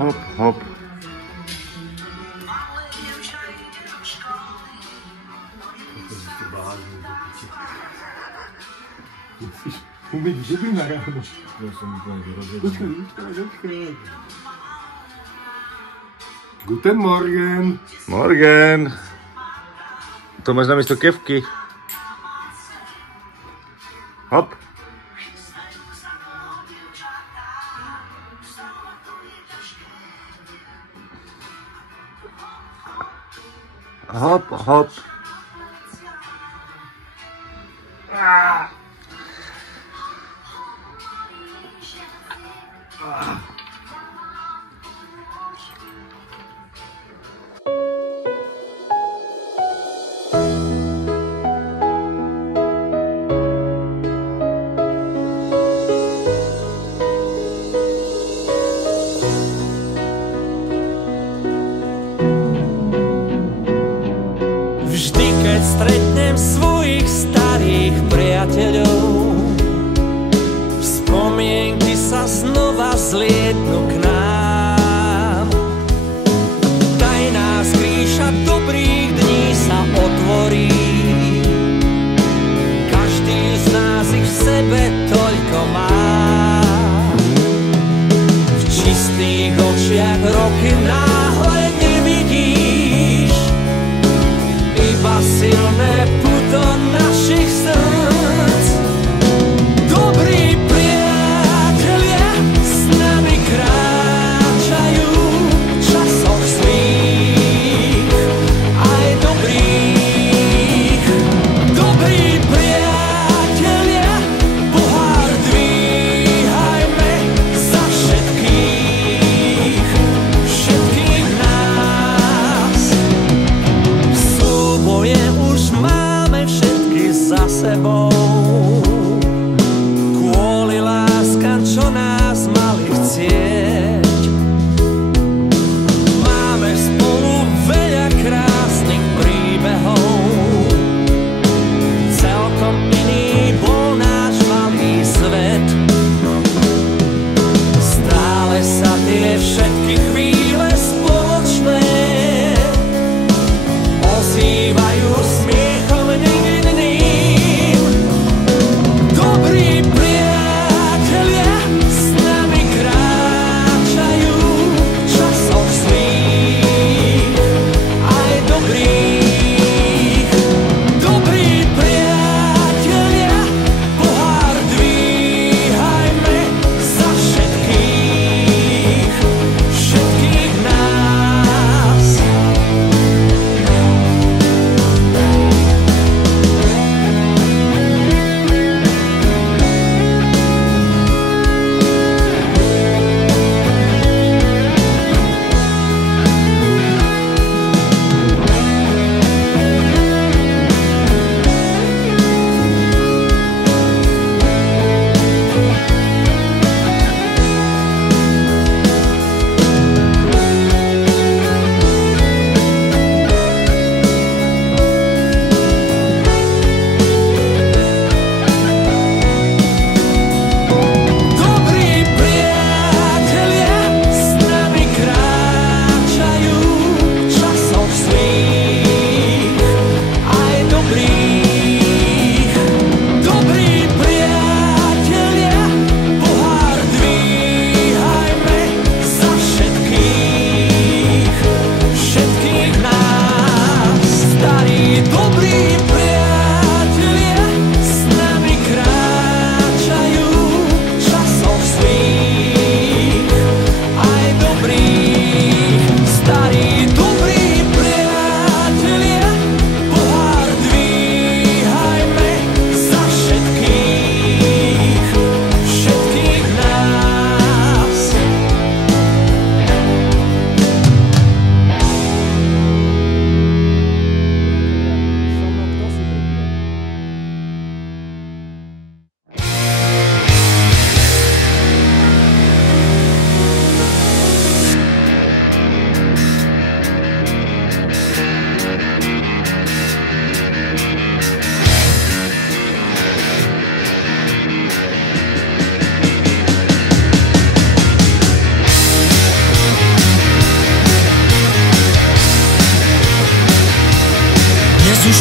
Hop, hop. Umieť zuby na ráno. Ja som úplne vyrozený. Počkaj. Guten Morgen. Morgen. To máš namiesto kefky. Hop. Hop, hop. Vždy, keď stretnem svojich starých priateľov, spomienky sa znova zlietnú k nám. Tajná skrýša dobrých dní sa otvorí, každý z nás ich v sebe toľko má. V čistých očiach roky náhle nevidíš, iba silné puto našich srdc. Dobrí priatelia s nami kráčajú v časoch zlých aj dobrých. Dobrí priatelia, pohár dvíhajme za všetkých, všetkých.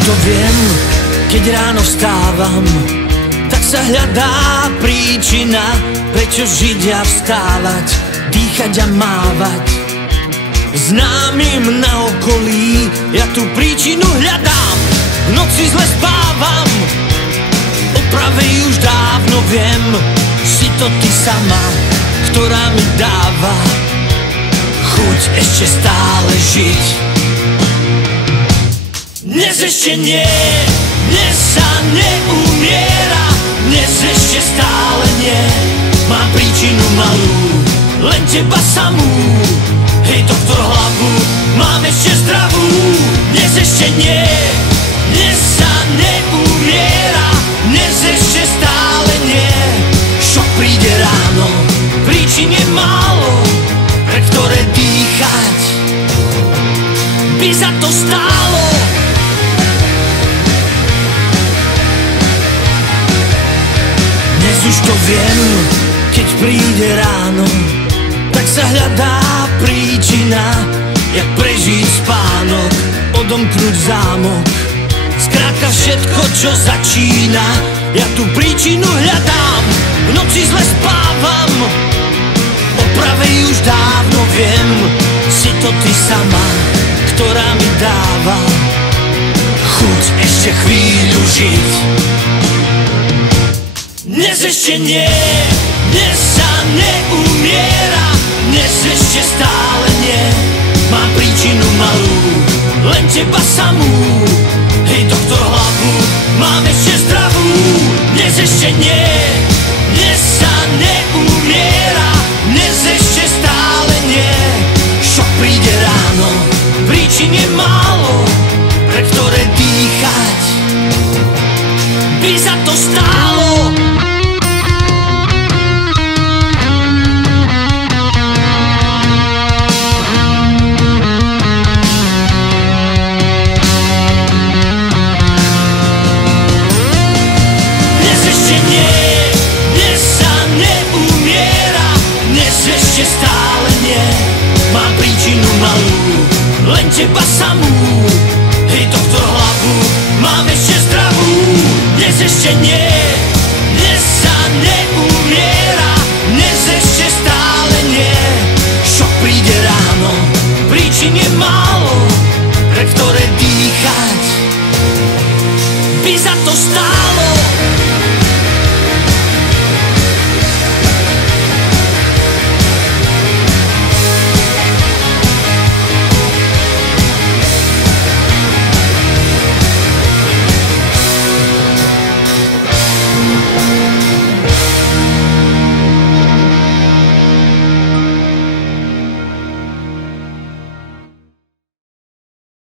to viem, keď ráno vstávam, tak sa hľadá príčina, prečo žiť a vstávať, dýchať a mávať. Známym na okolí, ja tú príčinu hľadám, v noci zle spávam, o pravej už dávno viem, si to ty sama, ktorá mi dáva chuť ešte stále žiť. Dnes ešte nie, dnes sa neumiera, dnes ešte stále nie, má príčinu malú, len teba samú. Hej doktor hlavu, mám ešte zdravú. Dnes ešte nie, dnes sa neumiera, dnes ešte stále nie. Šok príde ráno, príčin je málo, pre ktoré dýchať by za to stálo. Dnes už to viem, keď príde ráno, tak sa hľadá príčina, jak prežiť spánok, odomknúť zámok. Skrátka všetko, čo začína, ja tú príčinu hľadám, v noci zle spávam, o pravej už dávno viem, si to ty sama, ktorá mi dáva chuť ešte chvíľu žiť. Dnes ešte nie, dnes sa neumiera, dnes ešte stále nie, má príčinu malú, len teba samú. Hej doktor hlavu, mám ešte zdravú. Dnes ešte nie, dnes sa neumiera, dnes ešte stále nie. Šok príde ráno, príčin je málo, pre ktoré dýchať by za to stálo. Len teba samú, hej doktor hlavu, mám ešte zdravú. Dnes ešte nie, dnes sa neumiera, dnes ešte stále nie. Šok príde ráno, príčin je málo, pre ktoré dýchať by za to stálo.